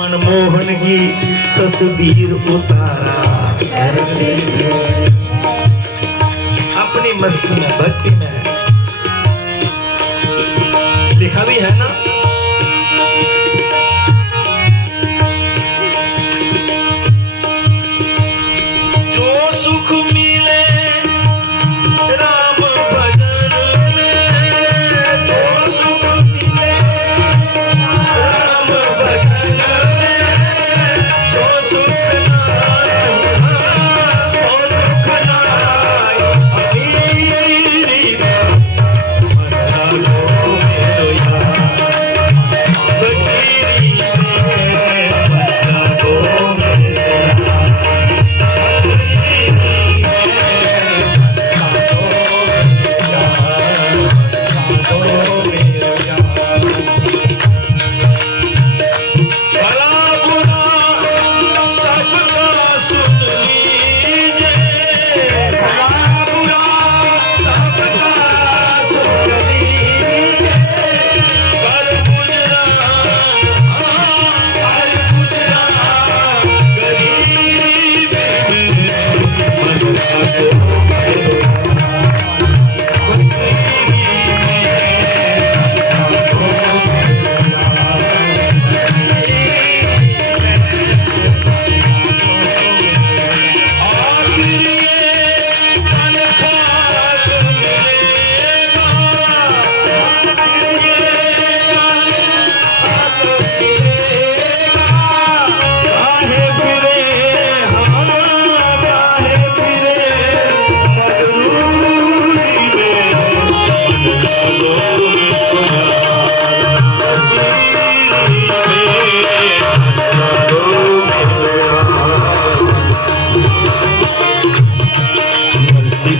मनमोहन की तस्वीर उतारा करते थे अपनी मस्ती में, भक्ति में। लिखा भी है ना, जो सुख मिले राम भजन में, जो सुख मिले राम भजन में, सो सुख नाय, सो दुख नाय, अमीरी मन लागो मेरा, फकीरी में मन लागो मेरा।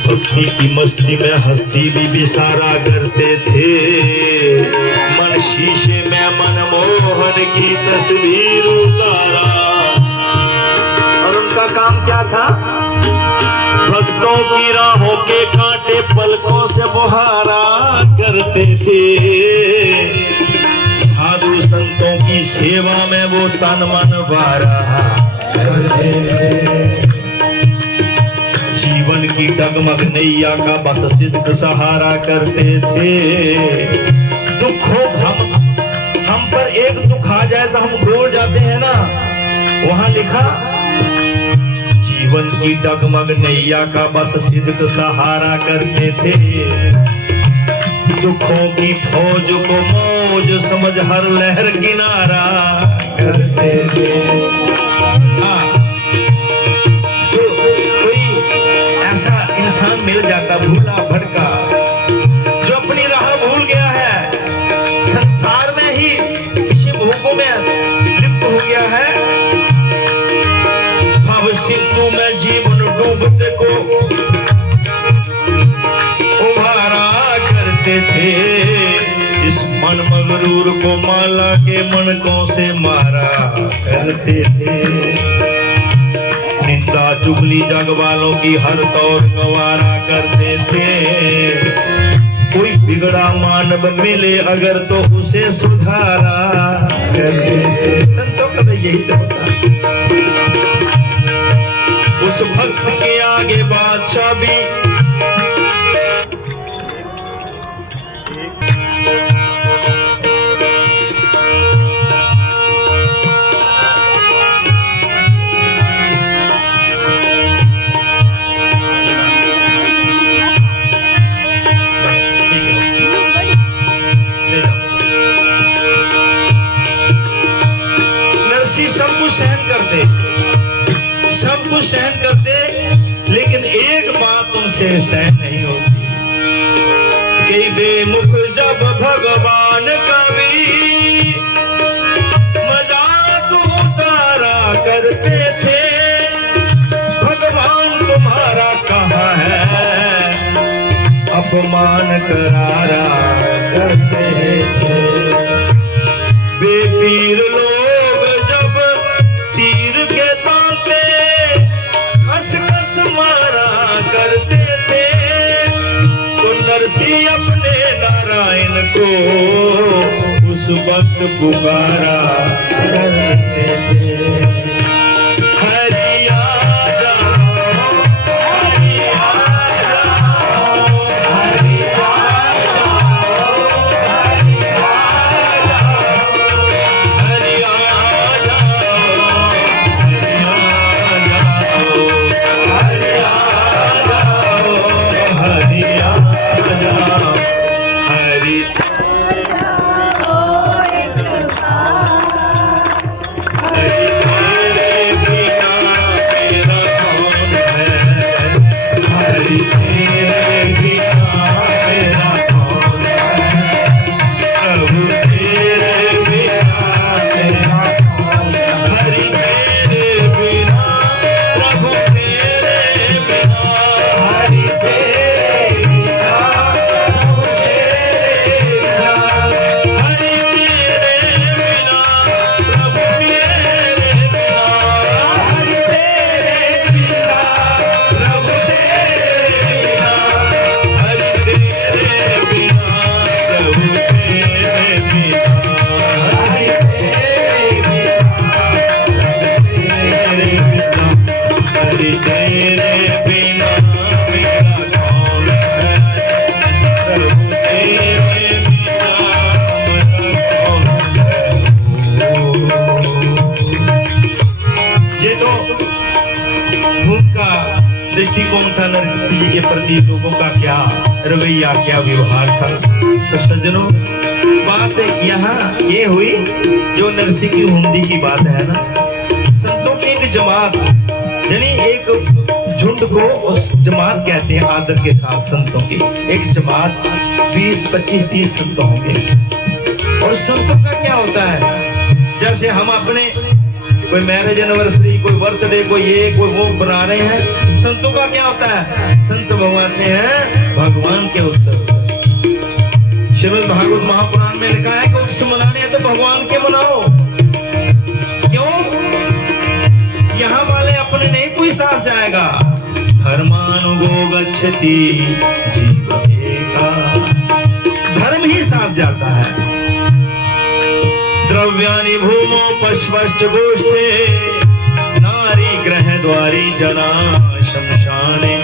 भक्ति की मस्ती में हस्ती भी विसारा करते थे, मन शीशे में मनमोहन की तस्वीर उतारा। और उनका काम क्या था? भक्तों की राहों के कांटे पलकों से बुहारा करते थे, साधु संतों की सेवा में वो तन मन वारा करते थे। जीवन की डगमग नैया का बस सिद्ध सहारा करते थे। दुखों हम पर एक दुख आ जाए तो हम रो जाते हैं ना, वहां लिखा जीवन की डगमग नैया का बस सिद्ध सहारा करते थे। दुखों की फौज को मौज समझ हर लहर किनारा करते थे। इंसान मिल जाता भूला भटका, जो अपनी राह भूल गया है, संसार में ही इसी भोगों में लिप्त हो गया है, भव सिंधु में जीवन डूबते को उभारा करते थे। इस मन मगरूर को माला के मनकों से मारा करते थे। निंदा चुगली जग वालों की हर तौर गवारा करते थे। कोई बिगड़ा मानव मिले अगर तो उसे सुधारा करते थे। संतों का तो यही तो होता। उस भक्त के आगे बादशाह भी सब कुछ सहन करते, लेकिन एक बात उनसे सहन नहीं होती कि बेमुख जब भगवान का भी मजाक उतारा करते थे। भगवान तुम्हारा कहाँ है, अपमान करारा करते थे। बेपीर लोग जब तीर के तांते कस कस मारा करते थे, तो नरसी अपने नारायण को उस वक्त पुकारा करते दृष्टिकोण था नरसिंह जी के प्रति, लोगों का क्या रवैया, क्या व्यवहार था। तो सज्जनों, बात यहाँ ये हुई जो नरसिंह की हुंडी की बात है ना, संतों की एक जमात, यानी एक झुंड को उस जमात कहते हैं आदर के साथ। संतों की एक जमात 20, 25, 30 संत होंगे। और संतों का क्या होता है, जैसे हम अपने कोई मैरिज एनिवर्सरी, कोई बर्थडे, कोई ये कोई वो बना रहे हैं, संतों का क्या होता है, संत भगवाते हैं भगवान के उत्सव। श्रीमद् भागवत महापुराण में लिखा है कि उत्सव मनाने हैं तो भगवान के मनाओ। क्यों? यहाँ वाले अपने नहीं कोई साथ जाएगा। धर्मानुगो गच्छति जीवका, धर्म ही साथ जाता है। द्रव्यानि भूमो पश्वश्च गोष्ठे, नारी ग्रह द्वारी जना शमशाने,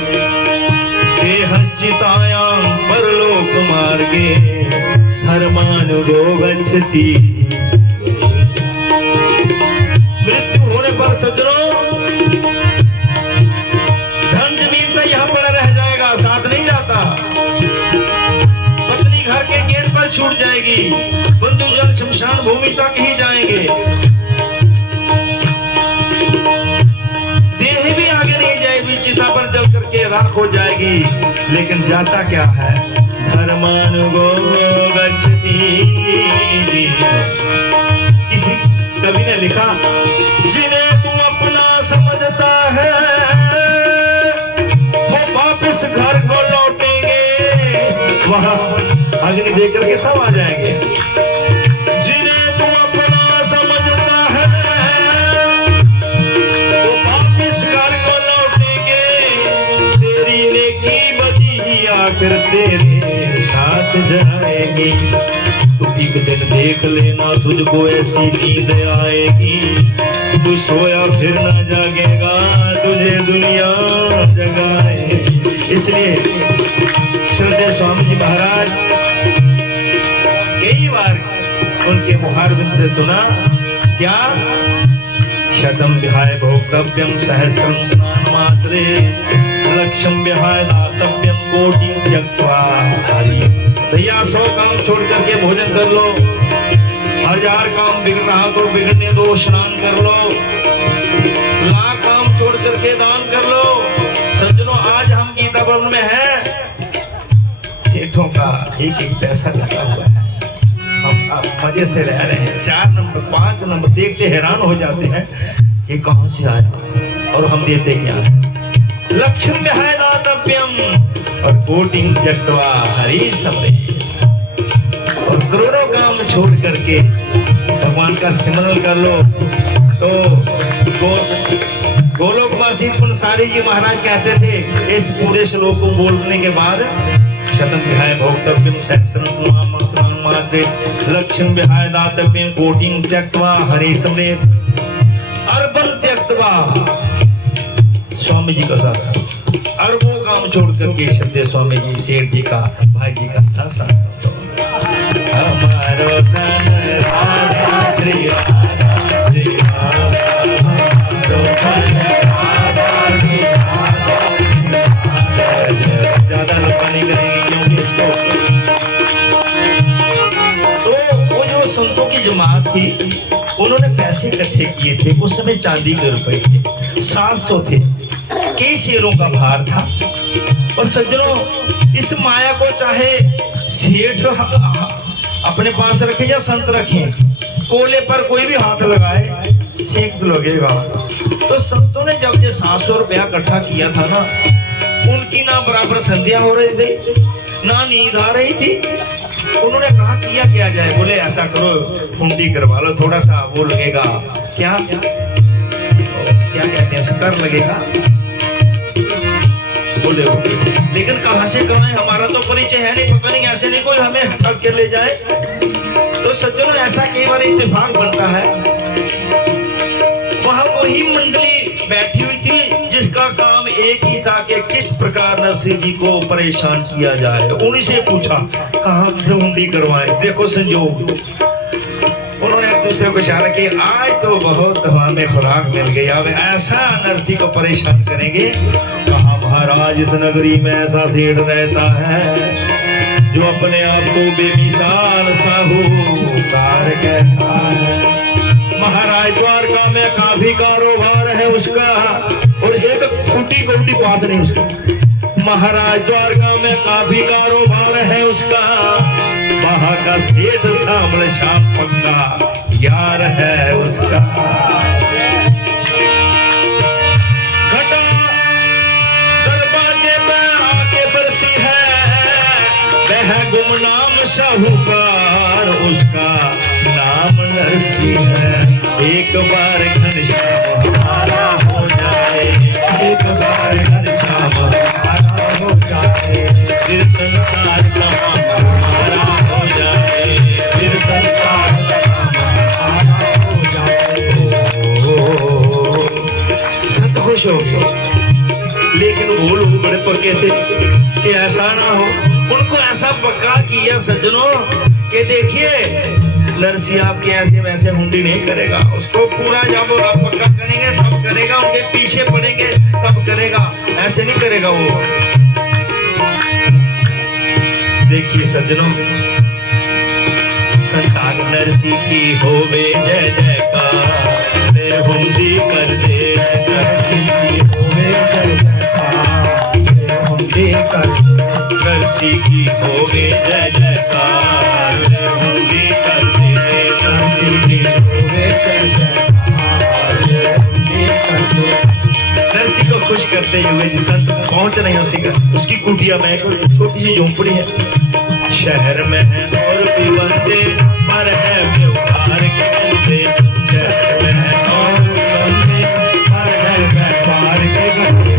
देहश्चितायां परलोक मार्गे, धर्मानुगो गच्छति। मृत्यु होने पर सज्जनों, धन जमीन तो यहाँ पड़ा रह जाएगा, साथ नहीं जाता। पत्नी घर के गेट पर छूट जाएगी, बंधुजन शमशान भूमि तक ही जाएंगे, देह भी आगे नहीं जाएगी, चिता पर जल करके राख हो जाएगी। लेकिन जाता क्या है, धर्मानुगो गच्छति। किसी कवि ने लिखा, जिन्हें तू अपना समझता है वो वापस घर को लौटेंगे, वहां अग्नि देकर के सब आ जाएंगे। जिन्हें तू अपना समझता है वो वापस घर को लौटेंगे, तेरी नेकी बदी आखिर तेरे साथ जाएगी। तू एक दिन देख लेना, तुझको ऐसी नींद आएगी, तू सोया फिर न जागेगा, तुझे दुनिया जगाएगी। इसलिए श्रद्धेय स्वामी जी महाराज कई बार उनके मुहारबिंद से सुना, क्या शतम विहाय भोक्तव्यम सहस्रम स्नान मात्रे, लक्ष्यम विहाय दातव्यम कोटि त्यक्त्वा। भैया 100 काम छोड़ करके भोजन कर लो, 1000 काम बिगड़ रहा तो बिगड़ने दो, स्नान कर लो, 1,00,000 काम छोड़ करके दान कर लो। सज्जनों, आज हम गीता भवन में हैं, सेठों का एक एक पैसा लगा हुआ है, हम आप मजे से रह रहे हैं। 4 नंबर 5 नंबर देखते हैरान हो जाते हैं, ये कहां से आया और हम देते क्या है। लक्ष्यम विहाय दातव्यम और कोटिं त्यक्त्वा हरि समरे। और करोड़ों काम छोड़ करके भगवान का सिमरन कर लो। तो गोलोकवासी पुनसारी जी महाराज कहते थे, इस पूरे श्लोक को बोलने के बाद, शतम विहाय भोक्तव्यम सहस्रम स्नान मात्रे, लक्ष्यम विहाय दातव्यम कोटिं त्यक्त्वा हरि समरेत, अर्बन त्यक्त्वा। स्वामी जी का शासन, अरबों काम छोड़ करके श्रद्धेय स्वामी जी, सेठ जी का, भाई जी का शासन सुनो। हमारो धन राधा श्री राधा श्री राधा, हमारो धन राधा श्री राधा। ज्यादा लंबा नहीं करेंगे क्योंकि इसको, तो वो जो संतों की जमात थी, उन्होंने पैसे इकट्ठे किए थे। उस समय चांदी के रुपए थे, 700 थे, कई शेरों का भार था। और सज्जनों, इस माया को चाहे सेठ अपने पास रखे या संत रखे, कोले पर कोई भी हाथ लगाए सेक तो लगेगा। तो संतों ने जब ये 700 रुपया इकट्ठा किया था ना, उनकी ना बराबर संध्या हो रही थी, ना नींद आ रही थी। उन्होंने कहा किया क्या जाए, बोले ऐसा करो, हुंडी करवा लो, थोड़ा सा वो लगेगा, क्या कहते हैं, कर लगेगा। बोले लेकिन कहां से करवाएं, हमारा तो परिचय है नहीं, पता नहीं ऐसे नहीं कोई हमें ठग के ले जाए। तो सज्जनों, ऐसा कई बार इत्तेफाक बनता है। वहां वही मंडली बैठी हुई थी जिसका काम एक ही था कि किस प्रकार नरसिंह जी को परेशान किया जाए। उन्हीं से पूछा कहां से हुंडी करवाएं, देखो संजोग। उन्होंने एक दूसरे को इशारा किया, आज तो बहुत हमें खुराक मिल गई, अब ऐसा नरसिंह को परेशान करेंगे। कहा महाराज इस नगरी में ऐसा सेठ रहता है जो अपने आप को बेमिसाल साहूकार कहता है। महाराज द्वारका में काफी कारोबार है उसका और एक फूटी कोटी पास नहीं उसकी। महाराज द्वारका में काफी कारोबार है उसका, वहां का सेठ सामने शाह पक्का यार है उसका। घटा दरवाजे में आके बरसी है, वह गुमनाम साहूकार उसका नाम नरसी है। एक बार घनश्याम हमारा हो जाए, एक बार घनश्याम हमारा हो जाए, फिर संसार तमाम हमारा हो जाए, फिर संसार तमाम हमारा हो जाए। संत खुश हो लेकिन वो लोग बड़े पक्के थे कि ऐसा ना हो। उनको ऐसा पक्का किया सज्जनों कि देखिए नरसी आपके ऐसे वैसे हुंडी नहीं करेगा, उसको पूरा जब आप पक्का करेंगे तब करेगा, उनके पीछे पड़ेंगे तब करेगा, ऐसे नहीं करेगा वो। देखिए सज्जनों, संतान नरसी की होवे जय जयकार, ले हुंडी कर दे नरसी की होवे जय जयकार, ले हुंडी कर दे नरसी की होवे जय जयकार, ले हुंडी कर दे नरसी को खुश करते हुए जी संत पहुंच रहे हैं उसी का उसकी कुटिया में छोटी सी झोंपड़ी है। शहर में है और भी बंदे पर है व्यवहार के बंदे, शहर में है और भी बंदे पर है व्यापार के बंदे।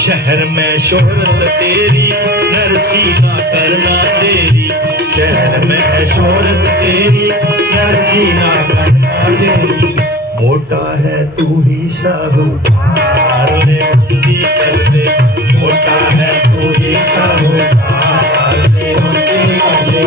शहर में शोहरत तेरी नरसी ना करना देरी, शहर में है शोहरत तेरी नरसी ना करना देरी। मोटा है तू ही साहूकार, ले हुंडी कर दे, मोटा है तू ही साहूकार, ले हुंडी कर दे।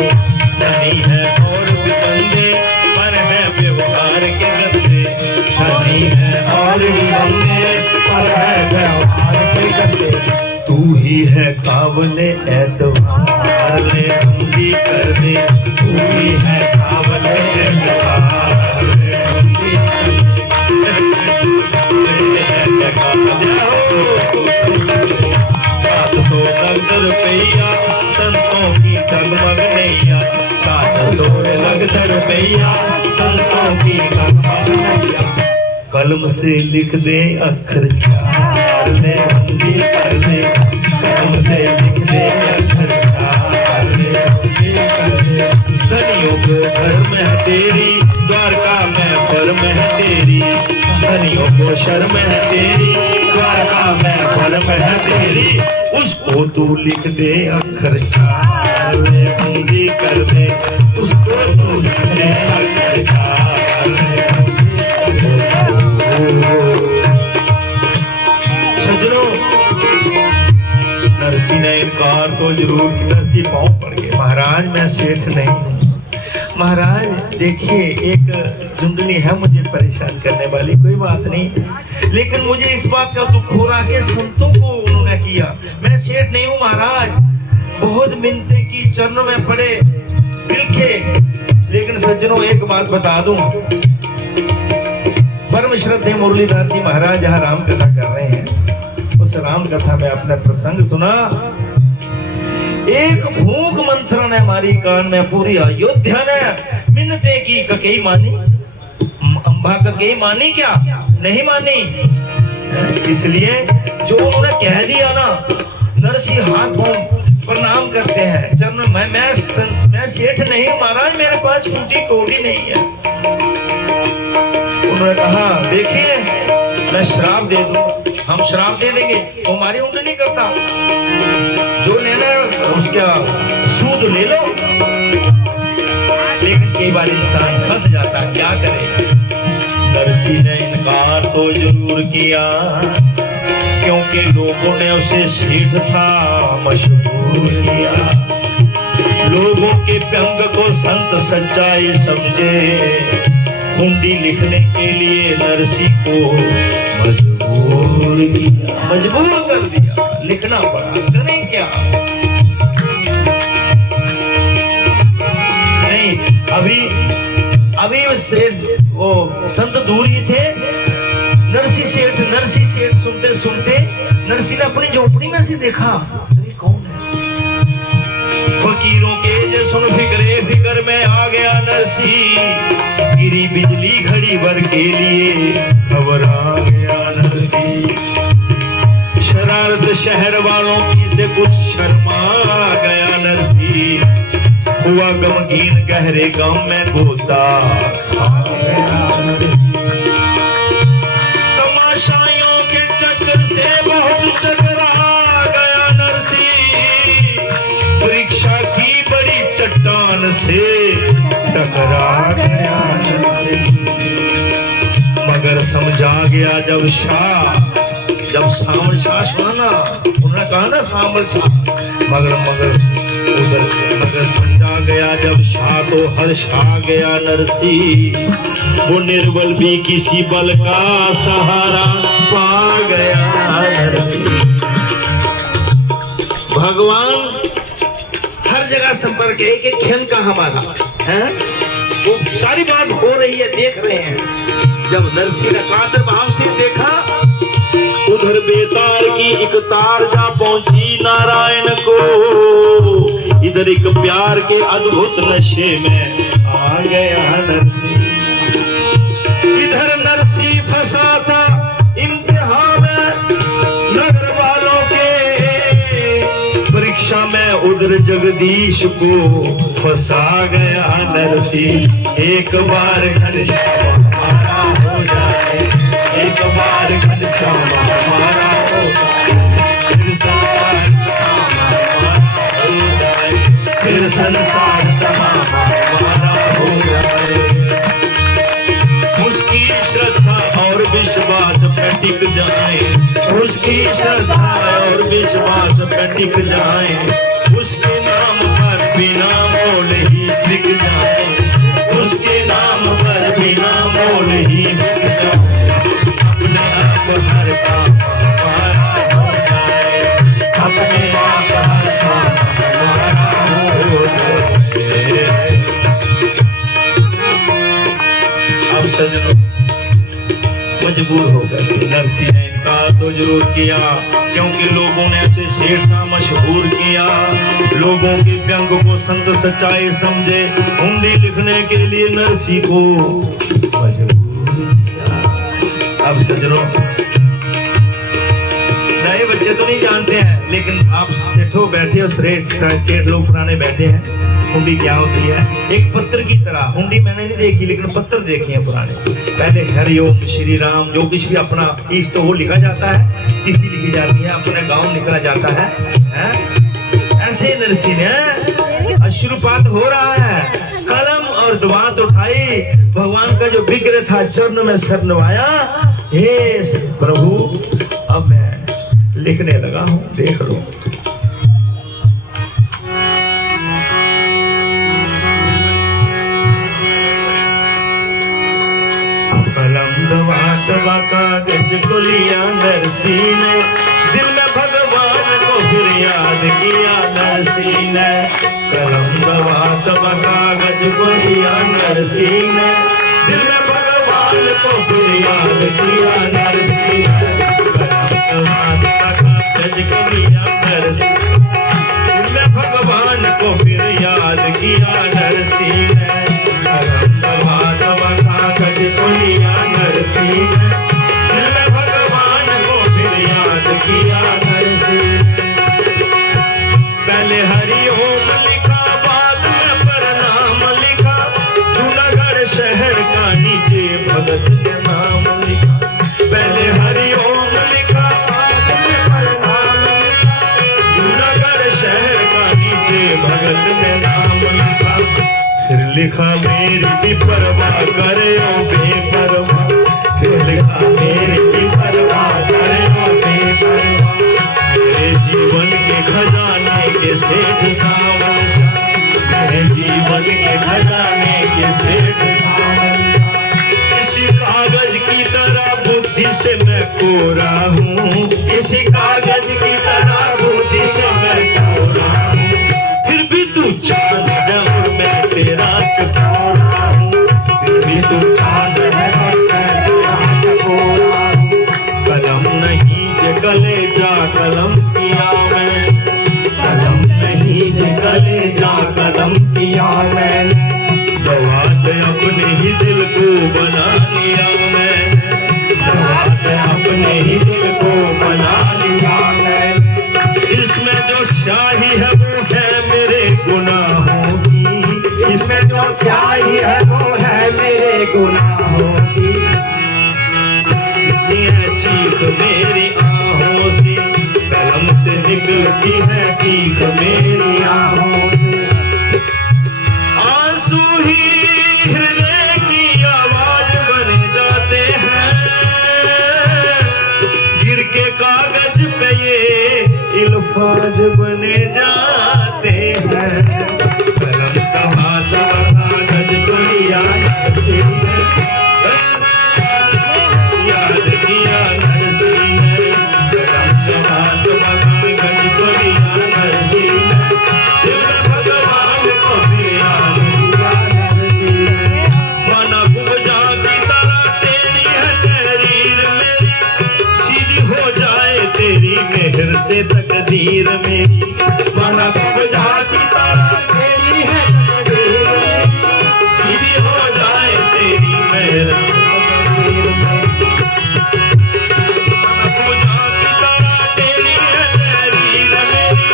धनी है और भी बंदे पर है व्यवहार के गंदे, धनी है और भी बंदे पर है व्यवहार के गंदे। तू ही है काबले एतबार, ले हुंडी कर दे, तू ही है काबले एतबार, ले हुंडी कर दे। रुपया संतों की ठगमग नैया, 700 लगत रुपया संतों की ठगमग नैया। कलम से लिख दे अक्षर चार, ले हुंडी कर दे, कलम से लिख दे अक्षर चार, ले हुंडी कर दे। धनियों को घर में तेरी द्वारका में फर्म है तेरी, धनियों को शर्म है तेरी द्वारका में फर्म है तेरी। उसको तू लिख दे अक्षर चार, ले हुंडी कर दे, उसको तू लिख दे अक्षर चार, ले हुंडी कर दे। सज्जनों, नरसी ने इनकार तो जरूर कि नरसी पांव पड़ गए, महाराज मैं सेठ नहीं हूं। महाराज देखिए एक जुंडनी है मुझे परेशान करने वाली, कोई बात नहीं, लेकिन मुझे इस बात का दुख हो रहा कि संतों को उन्होंने किया, मैं सेठ नहीं हूँ महाराज। बहुत मिन्नतें की, चरणों में पड़े, बिलखे। लेकिन सज्जनों एक बात बता दूं, परम श्रद्धेय मुरलीधर जी महाराज यहाँ राम कथा कर रहे हैं, उस राम कथा में अपना प्रसंग सुना। एक भूख मंत्रण ने हमारी कान में, पूरी अयोध्या ने मिन्नते की, ककई मानी, अम्बा ककई मानी क्या? नहीं मानी। इसलिए जो उन्होंने कह दिया ना, नरसी हाथ प्रणाम करते हैं चरण में, मैं सेठ नहीं महाराज, मेरे पास फूटी कौड़ी नहीं है। उन्होंने कहा देखिए मैं श्राप दे दूं, हम श्राप दे देंगे, वो हमारी ऊँट नहीं करता, जो लेना उसका सूद ले लो। लेकिन कई बार इंसान फंस जाता, क्या करे। नरसी ने इनकार तो जरूर किया, क्योंकि लोगों ने उसे सेठ था मशहूर किया। लोगों के व्यंग को संत सच्चाई समझे, हुंडी लिखने के लिए नरसी को मजबूर मजबूर किया, मजबूर कर दिया, लिखना पड़ा। करें क्या? नहीं, अभी वो संत दूर ही थे। नरसी सेठ सुनते सुनते नरसी ने अपनी झोपड़ी में से देखा, अरे कौन है? फकीरों के जे सुन फिक्र में आ गया नरसी, गिरी बिजली घड़ी भर के लिए घबरा गया नरसी। शरारत शहर वालों की से कुछ शर्मा गया नरसी, हुआ गमगीन गहरे गम में गोता खा गया नरसी। तमाशाइयों के चक्कर से बहुत चकरा गया नरसी, परीक्षा की बड़ी चट्टान से टकरा गया नरसी। मगर समझा गया जब सांबल शाह सुना ना, उन्होंने कहा ना सांबल शाह, मगर समझा गया जब शाह तो हर्षा गया नरसी, वो निर्बल भी किसी बल का सहारा पा गया नरसी। भगवान हर जगह संपर्क, एक एक क्षण का हमारा है, वो सारी बात हो रही है, देख रहे हैं। जब नरसी ने कातर भाव से देखा, उधर बेतार की एक तार जा पहुंची नारायण को, इधर एक प्यार के अद्भुत नशे में आ गया नरसी। इधर नरसी फंसा था इम्तिहान में नगर वालों के, परीक्षा में उधर जगदीश को फंसा गया नरसी। एक बार घनश्याम हमारा हो जाए, एक बार घनश्याम हमारा हो जाए, फिर संसार हमारा हो जाए। उसकी श्रद्धा और विश्वास पे टिक जाए, उसकी श्रद्धा और विश्वास पे टिक जाए, उसके नाम पर बिना मोल ही बिक जाए, उसके नाम पर बिना मोल ही बिक जाए। अपने आप हर काम हमारा हो जाए, अपने आप हर काम हमारा हो जाए। अब सजनों मजबूर हो गए, नरसी ने इनकार तो जरूर किया, क्योंकि लोगों ने ऐसे शेर का मशहूर किया। लोगों के व्यंग को संत सच्चाई समझे, हुंडी लिखने के लिए नरसी को मजबूर किया। अब सजनों, नए बच्चे तो नहीं जानते हैं, लेकिन आप सेठों बैठे हो, सेठ लोग पुराने बैठे हैं, हुंडी क्या होती है? एक पत्र की तरह। हुंडी मैंने नहीं देखी, लेकिन पत्र देखे हैं पुराने। पहले हरिओम श्री राम, जो कुछ भी अपना इष्ट वो लिखा जाता है, तिथि लिखी जाती है, अपने गांव निकला जाता है। ऐसे नरसी ने अश्रुपात हो रहा है, कलम और दुआत उठाई, भगवान का जो विग्रह था चरण में सर नवाया, हे प्रभु अब मैं लिखने लगा हूं, देख लो। कागज को लिया नरसी ने, दिल में भगवान को फिर याद किया नरसी ने। कलम दवा तबा कागज को लिया नरसी ने, दिल में भगवान को फिर याद किया नरसी ने। कलम दवा तबा कागज को लिया नरसी, दिल में भगवान को फिर याद किया नरसी ने। कलम दवा तबा कागज को लिया नरसी ने, दिल में भगवान को फिर याद किया नरसी। पहले हरि ओम लिखा, बाद में प्रणाम लिखा, जूनागढ़ शहर का नीचे भगत ने नाम लिखा। पहले हरि ओम लिखा, बाद में प्रणाम लिखा, जूनागढ़ शहर का नीचे भगत ने नाम लिखा। फिर लिखा मेरी भी परवाह करे ओ बेपरवाह, फिर लिखा मेरी भी परवाह करे ओ बेपरवाह। मेरे जीवन के खजाने के सेठ सांवल शाह, मेरे जीवन के खजाने के सेठ सांवल शाह। इसी कागज की तरह बुद्धि से मैं कोरा काज बने जाते हैं। कलम का हाथ बढ़ा गज को लिया नरसिंह ने, याद किया नरसिंह ने। कलम का हाथ बढ़ा गज को लिया नरसिंह ने, दिल में भगवान को फिर याद किया नरसिंह ने। माना उपजा की तरह तेरी है तहरीर मेरी, सीधी हो जाए तेरी मेहर से तकदीर मेरी। माना उपजा की तरह तेरी है तकदीर मेरी, सीधी हो जाए तेरी मेहर से तकदीर मेरी। माना उपजा की तरह तेरी है तहरीर मेरी,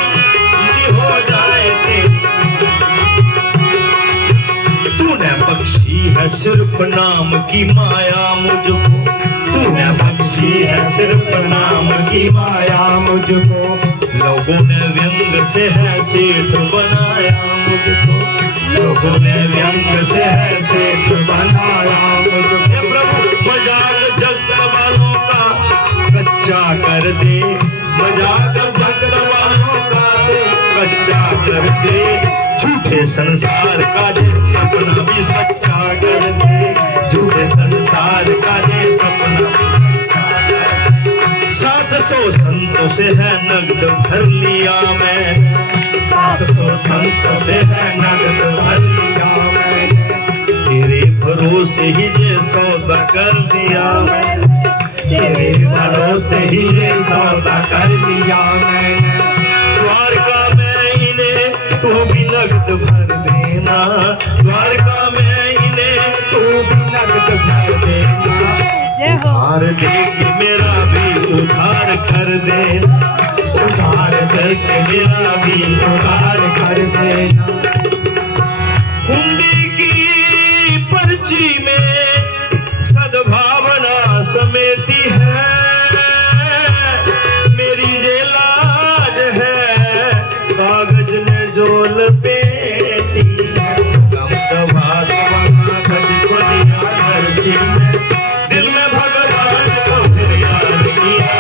सीधी हो जाए तेरी। तूने बख्शी है सिर्फ नाम की माया मुझको, तूने बख्शी है सिर्फ नाम की माया मुझको। लोगों ने व्यंग से है सेठ बनाया मुझको, लोगों ने व्यंग से है सेठ बनाया मुझको। हे प्रभु मजाक जग वालों का कच्चा कर दे, मजाक जग वालों का कच्चा कर दे। झूठे संसार का जे सपना भी सच्चा कर दे, झूठे संसार का जे सपना भी सच्चा कर दे। 700 संतों से है नगद भर लिया मैंने, 700 संतों से है नगद भर लिया मैंने। तेरे भरोसे ही ये सौदा कर दिया मैंने, तेरे भरोसे ही ये सौदा कर लिया मैंने। द्वारका में इन्हें तू भी नगद भर देना, द्वारका में इन्हें तू भी नगद भर देना। उधार दे के मेरा भी उधार कर देना, उधार दे के मेरा भी उधार कर देना। हुंडी की पर्ची में सद्भावना समेटी है, मेरी ये लाज है कागज में जो लपेटी है। कम दबा दबा गज को लिया नरसिंह ने, दिल में भगवान को फिर याद किया।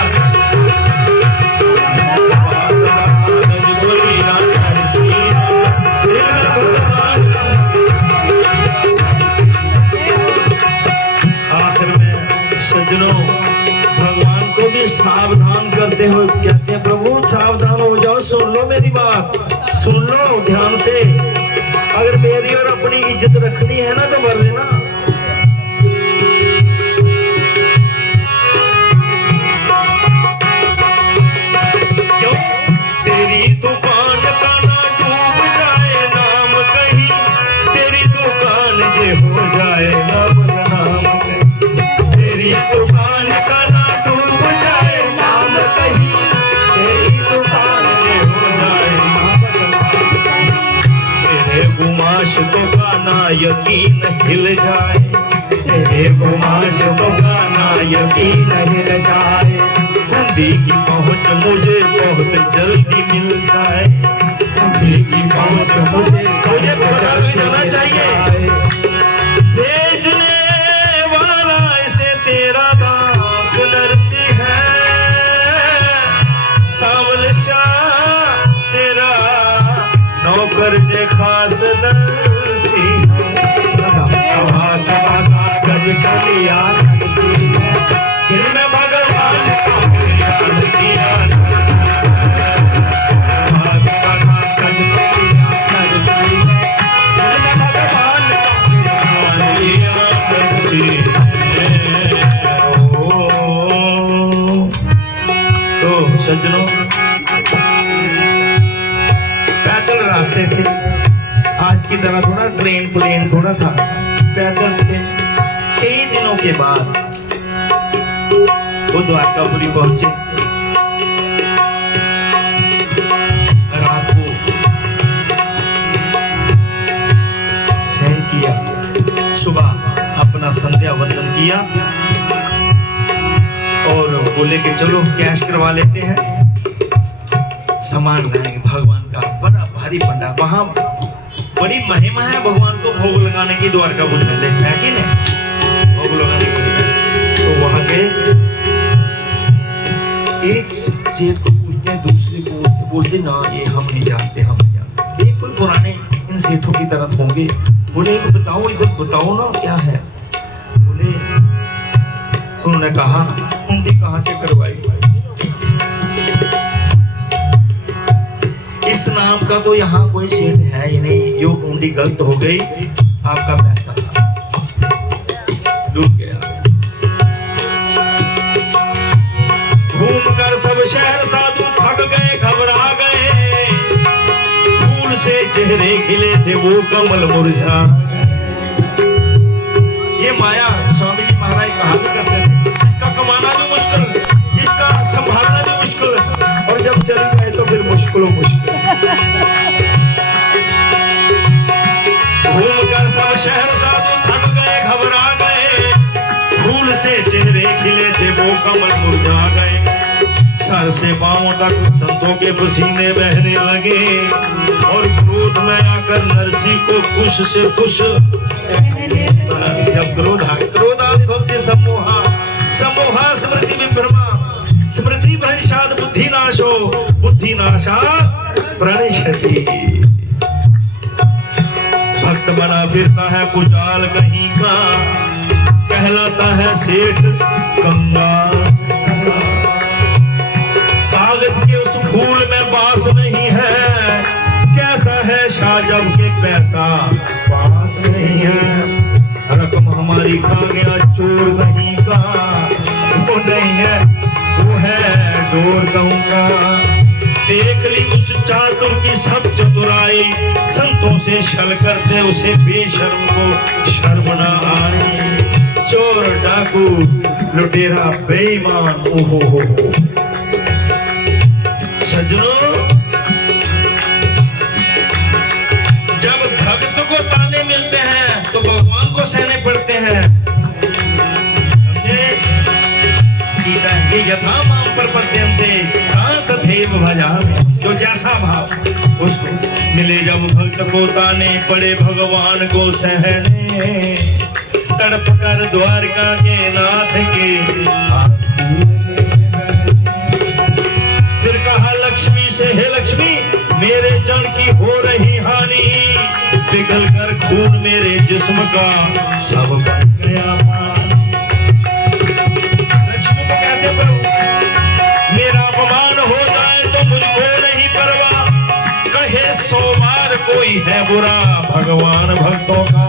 दबा दबा गज को लिया नरसिंह ने, दिल में भगवान आखिर में सज्जनों भगवान को भी सावधान करते हुए कहते हैं, प्रभु सावधान हो जाओ, सुन लो मेरी बात, सुन लो ध्यान से। अगर मेरी और अपनी इज्जत रखनी है ना तो मर देना। क्यों? तेरी दुकान का ना डूब जाए नाम कहीं, तेरी दुकान ये हो जाए ना बदनाम कहीं। तेरी दुकान का ना डूब जाए नाम कहीं, तेरी दुकान ये हो जाए ना बदनाम कहीं। तेरे गुमाशतों का ना यकीन हिल जाए, तेरे गुमाशतों का ना यकीन हिल जाए। हुंडी की पहुंच मुझे बहुत जल्दी मिल जाए, हुंडी की पहुंच मुझे पता जाना चाहिए। भेजने वाला इसे तेरा दास नरसिंह है, सावल शाह तेरा नौकर जे खास नरसिंह है। दबा दबा गज को लिया नरसिंह ने, दिल में भगवान को फिर याद किया। दबा दबा गज को लिया नरसिंह ने, दिल में भगवान को फिर याद किया नरसिंह ने। तो सज्जनों पैदल रास्ते थे, आज की तरह थोड़ा ट्रेन प्लेन थोड़ा था, पैदल थे। कई दिनों के बाद वो द्वारकापुरी पहुंचे। रात को शयन किया, सुबह अपना संध्या वंदन किया और बोले कि चलो कैश करवा लेते हैं, सामान लाएंगे भगवान का। बड़ा भारी पंडाल, वहां बड़ी महिमा है भगवान को भोग लगाने की द्वारकापुरी में, है कि नहीं? भोग लगाने के लिए तो वहां गए, एक सेठ को पूछते हैं, दूसरे को पूछते, बोल बोलते ना ये हम नहीं जानते, हम नहीं जानते। ये कोई पुराने इन सेठों की तरह होंगे। बोले बताओ इधर बताओ ना क्या है। बोले उन्होंने कहा हुंडी कहाँ से करवाई? इस नाम का तो यहाँ कोई सेठ है ही नहीं, यो हुंडी गलत हो गई, आपका पैसा डूब गया। घूमकर सब शहर साधु थक गए, घबरा गए, फूल से चेहरे खिले थे वो कमल मुरझा। ये माया स्वामी जी महाराज कहा भी करते थे, इसका कमाना भी मुश्किल, इसका संभालना भी मुश्किल, और जब चली जाए तो फिर मुश्किल घूमकर सब शहर साधु थक गए, घबरा गए, फूल से चेहरे खिले थे वो कमल मुरझा गए। सर से पांव तक संतों के पसीने बहने लगे, और क्रोध में आकर नरसी को खुश से खुश, जब क्रोधाधिभवति सम्मोहा, सम्मोहा स्मृति विभ्रमा, स्मृति भ्रंशात् बुद्धिनाशो, बुद्धिनाशात् प्रणश्यति। भक्त बना फिरता है कुचाल कहीं का, कहलाता है सेठ कंगाल। कागज के उस फूल में बास नहीं है, कैसा है शाह जब के पैसा पास नहीं है। रकम हमारी खा गया चोर कहीं का, वो नहीं है वो है डोर कहूँगा। देख ली उस चातुर की सब चतुराई, संतों से छल करते उसे बेशर्म को शर्म ना आई। चोर डाकू लुटेरा बेईमान, ओहो हो सजनों, जब भक्त को ताने मिलते हैं तो भगवान को सहने पड़ते हैं। ये यथा माम प्रपद्यन्ते तथैव भजामि, जो जैसा भाव उसको मिले। जब भक्त को ताने पड़े भगवान को सहने, तड़प कर द्वारका के नाथ के आंसू। फिर कहा लक्ष्मी से, हे लक्ष्मी मेरे जन की हो रही हानि, पिघल कर खून मेरे जिस्म का सब बन गया पानी। लक्ष्मी को कहते प्रभु मेरा अपमान हो जाए तो मुझको नहीं परवाह, कहे 100 बार कोई है बुरा भगवान भक्तों का।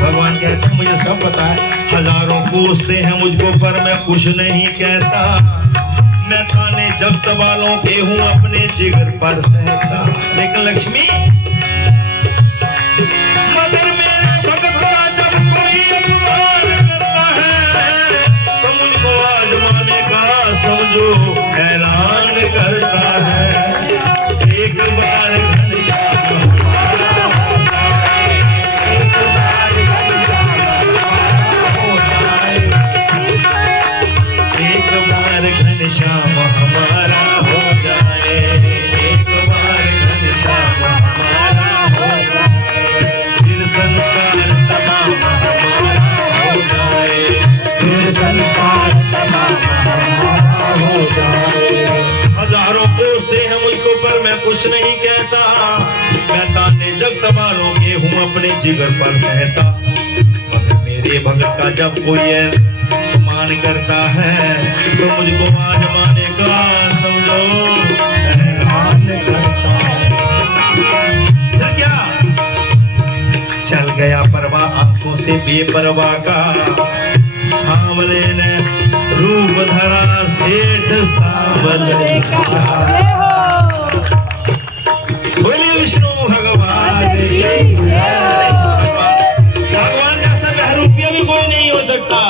भगवान कहते हैं मुझे सब पता है, हजारों कोसते हैं मुझको पर मैं कुछ नहीं कहता। मैं थाने जब्त वालों के हूँ अपने जिगर पर सहता। लेकिन लक्ष्मी मगर मेरे भक्त का जब कोई अपमान करता है तो मुझको आजमाने का समझो ऐलान करता है। एक बार घनश्याम घनश्याम हमारा हो जाए, एक बार घनश्याम हमारा हो जाए, फिर संसार तमाम हमारा हो जाए, फिर संसार तमाम हमारा हो जाए। हजारों कोसते हैं मुझको पर मैं कुछ नहीं कहता, मैं ताने जगत वालों के हूँ अपने जिगर पर सहता। मगर मेरे भगत का जब कोई मान करता है तो मुझको आजमाने का समझो ऐलान करता है। फिर क्या चल गया परवाह आंखों से बेपरवाह का, सांवले ने रूप धरा सेठ सांवले का। बोलिए विष्णु भगवान, भगवान जैसा बहरूपिया भी कोई नहीं हो सकता।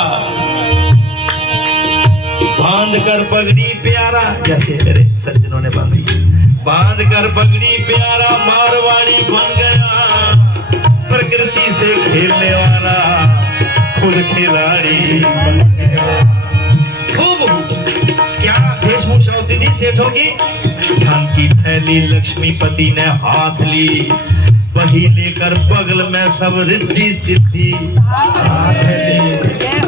बांध कर पगड़ी प्यारा, जैसे मेरे सज्जनों ने बांधी, बांध कर पगड़ी प्यारा मारवाड़ी बन गया, प्रकृति से खेलने वाला खुद खिलाड़ी बन गया। क्या वेशभूषा होती थी सेठों की? धन की थैली लक्ष्मीपति ने हाथ ली, वही लेकर बगल में सब रिद्धि सिद्धि साथ ले।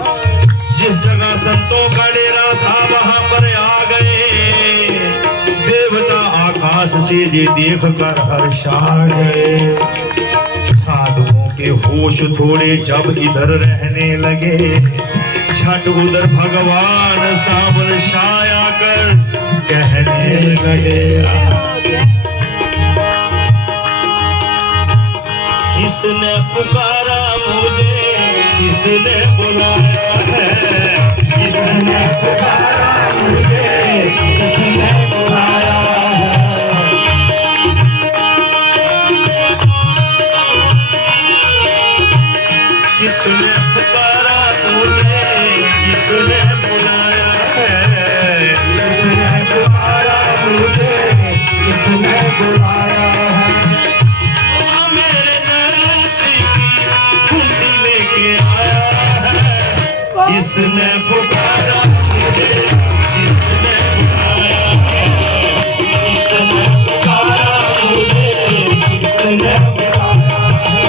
जिस जगह संतों का डेरा था वहां पर आ गए, ऐसे जे देख कर हर्षा गए। साधुओं के होश थोड़े जब इधर रहने लगे, छठ उधर भगवान सांवल छाया कर कहने लगे, किसने पुकारा मुझे, किसने बुलाया है, किसने पुकारा मुझे, किसने बुलाया है। किसने पुकारा मुझे, किसने बुलाया है, किसने पुकारा मुझे, किसने बुलाया है। मेरे नरसी की कुंडी लेके आया है, किसने पुकारा मुझे, किसने बुलाया है, किसने पुकारा मुझे, किसने बुलाया है।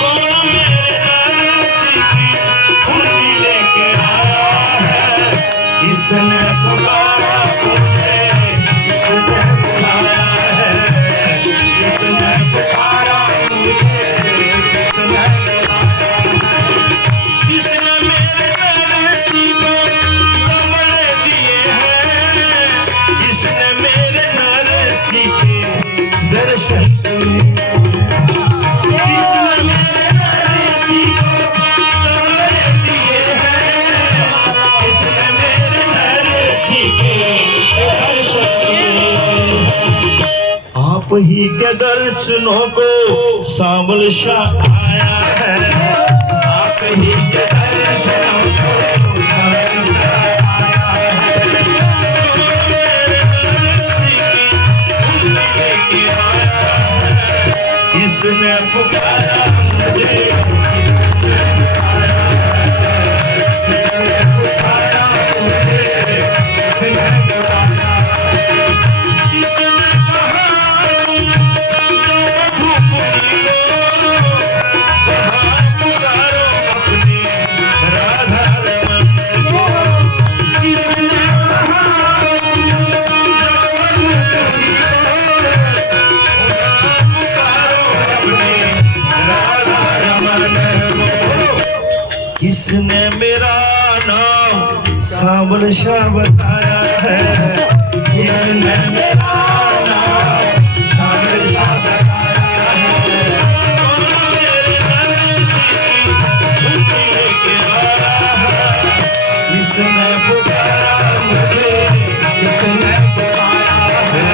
कौन मेरे नरसी की कुंडी लेके आया है, किसने पुकारा मुझे, किसने बुलाया है, किसने पुकारा मुझे, किसने बुलाया है। किसने मेरे नरसी को कमरे दिए हैं, किसने मेरे नरसी के दर्शन किए, किसने मेरे नरसी को कमरे दिए हैं, किसने मेरे नरसी के दर्शन किए। आप ही के दर्शनों को सांवल शाह आया है, आप ही के दर्शनों को सांवल शाह आया है। मेरे नरसी की कुंडी लेके आया है, किसने पुकारा मुझे, किसने बुलाया है, किसने पुकारा मुझे, किसने बुलाया है। किसने कहा धूप लो, वहाँ पुकारो अपनी राधा रमन को। किसने कहा धूप लो, वहाँ पुकारो अपनी राधा रमन को। किसने मेरा नाम सांवल शाह बताया है, किसने मेरा नाम सांवल शाह बताया है। कौन मेरे नरसी की कुंडी लेके आया है, किसने पुकारा मुझे, किसने पुकारा है।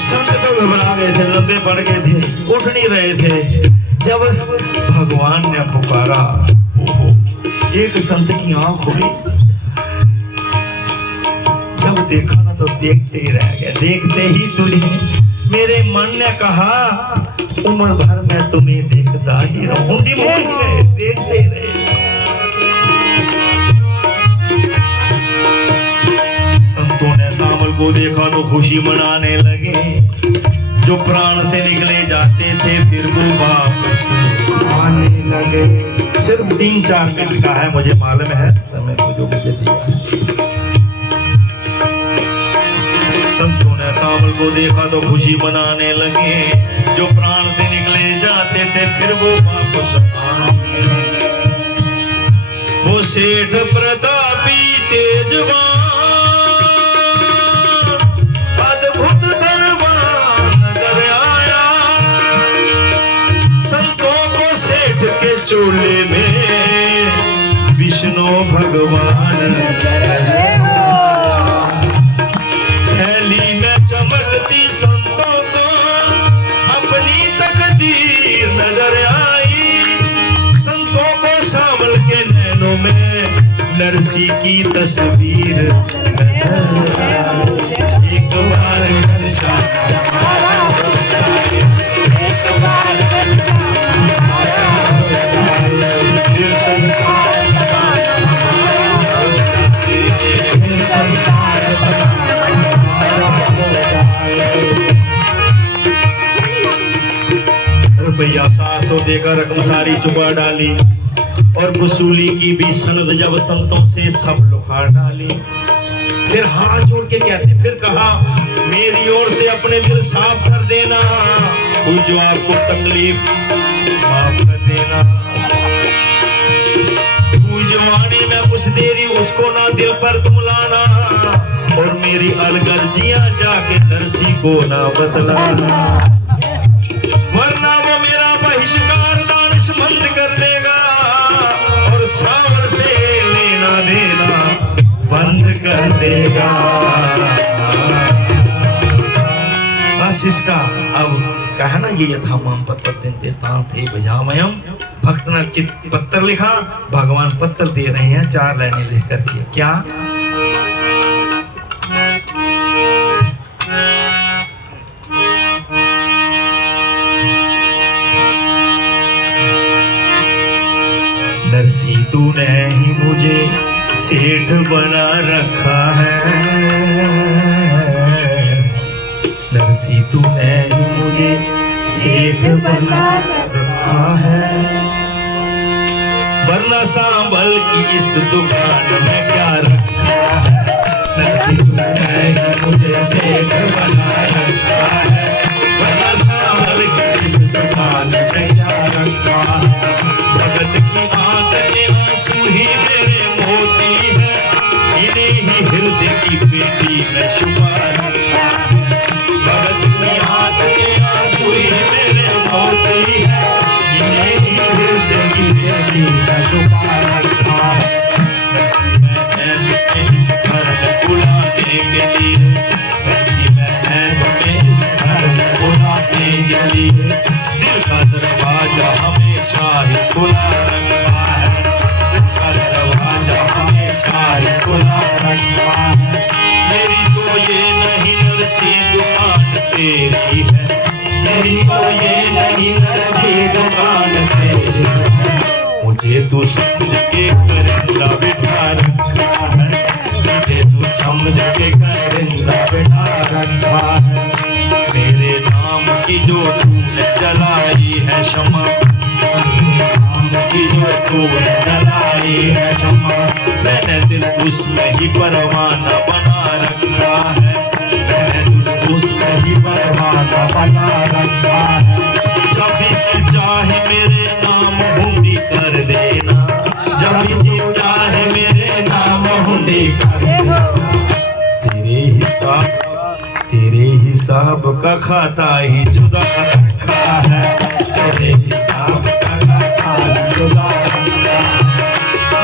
संत तो घबरा गए थे, लंबे पड़ गए थे, उठ नहीं रहे थे। जब भगवान ने पुकारा, ओहो, एक संत की आंख खुली। जब देखा ना तो देखते ही रह गए, देखते ही तुझे मेरे मन ने कहा उम्र भर मैं तुम्हें देखता ही रहूं। मुंडी मोड़ ही गए, देखते ही रहे। संतों ने सांवल को देखा तो खुशी मनाने लगे। जो प्राण से निकले जाते थे फिर वो वापस आने लगे। सिर्फ 3-4 मिनट का है, मुझे मालूम है समय को जो मुझे दिया है। संतों ने सांवल को देखा तो खुशी मनाने लगे। जो प्राण से निकले जाते थे फिर वो वापस आने लगे। वो सेठ प्रतापी तेजवान अद्भुत धनवान नजर आया। संतों को सेठ के चोले में विष्णु भगवान थैली में चमकती संतों को अपनी तकदीर नजर आई। संतों को सांवल के नैनों में नरसी की तस्वीर नजर आई। एक बार घनश्याम हमारा हो जाए, एक बार घनश्याम हमारा हो जाए, फिर संसार हमारा हो जाए, फिर संसार हमारा हो जाए। रुपया 700 देकर रकम सारी चुका डाली और वसूली की भी सनद जब संतों से सब लुका डाली। फिर हाथ जोड़ के कहते, फिर कहा मेरी ओर से अपने दिल साफ कर देना, कोई जो आपको तकलीफ माफ कर देना, कोई जवानी में कुछ देरी उसको ना दिल पर तुम लाना, और मेरी अलगर्जियां जाके नरसी को ना बतलाना, वरना वो मेरा बहिष्कार दानिशमंद कर देगा और सावर से लेना देना बंद कर देगा। बस इसका अब कहा ना, ये यथा माम पत्ते थे बजामयम, भक्त ने चित पत्र लिखा, भगवान पत्र दे रहे हैं 4 लाइनें लिख करके। क्या? नरसी तूने ही मुझे सेठ बना रखा है, नरसी तूने ही मुझे सेठ बना रखा है, वरना सांभल की इस दुकान में क्या रखा है, नरसी तूने ही मुझे सेठ बना रखा है, वरना सांभल की इस दुकान में क्या रखा है, भगत की आंख के आंसू ही मेरे मोती है, इन्हें ही हृदय की पेटी में छुपा रखा है, भगत की आंख के आंसू ही मेरे मोती है, इन्हें ही हृदय की पेटी में छुपा रखा है। मैं इस घर में बुलाने के लिए, मैं इस घर में बुलाने के लिए दिल का दरवाजा हमेशा ही खुला रखा है, दिल का दरवाजा हमेशा ही खुला रखा है। मेरी तो ये नहीं नरसी दुकान तेरी है, मेरी तो ये नहीं नरसी दुकान तेरी है, मुझे तू समझ के करिंदा बिठा रखा है, मुझे तू समझ के करिंदा बिठा रखा है, मेरे नाम की जो तूने जलाई है शमा, नाम की जो तूने जलाई है शमा, मैंने दिल उसमें ही परवाना बना रखा है, मैंने दिल उसमें ही परवाना बना रखा है, जब भी दिल चाहे मेरे नाम हुंडी कर देना, जब भी दिल चाहे मेरे नाम हुंडी कर देना, तेरे हिसाब का खाता ही जुदा रखा है, तेरे हिसाब का खाता ही जुदा रखा है,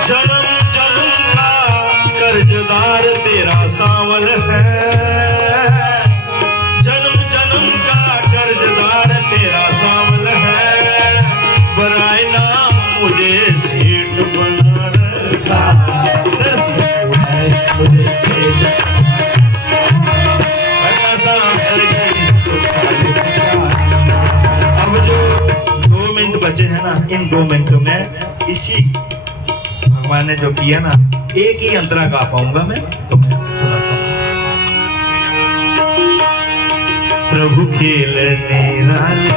जन्म जन्म का कर्जदार तेरा सांवल है, जन्म जन्म का कर्जदार तेरा सांवल है, बराए नाम मुझे सेठ बना रखा है, मुझे सेठ बचे हैं ना, इन 2 मिनट में इसी भगवान ने जो किया ना, एक ही अंतरा गा पाऊंगा मैं, तो मैं सुनाता हूं। प्रभु खेलने वाले